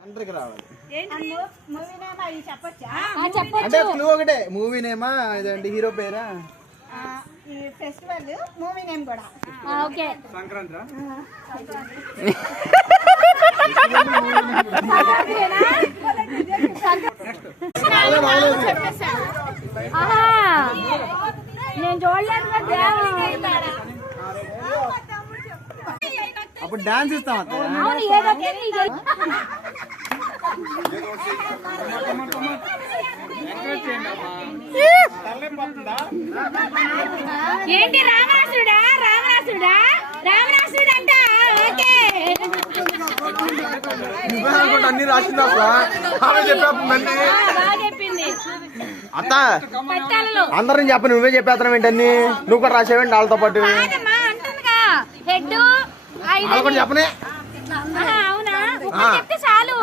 తండ్రికి రావాలి అంటే క్లూ ఒకటే మూవీ నేమా ఇదండి హీరో పేరా ఈ ఫెస్టివల్ మూవీ నేమ్ కూడా ఓకే సంక్రాంతి నేను చూడలేదు అప్పుడు డాన్స్ ఇస్తాం అవును ఏదో ఏంటి రావణాసుడా రావణాసుడా రావణాసుడు అంట ఓకే అన్ని రాసిందా బాగా చెప్పింది అత్త పట్టాలలో అందరం చెప్ప నువ్వే చెప్పేస్తాం ఏంటన్ని నువ్వు కూడా రాసేవేంటి వాళ్ళతో పాటు కాదమ్మా అంటుందిగా హెడ్ వాళ్ళు కూడా చెప్పనే అవునా ఒక్కటి చెప్తే చాలు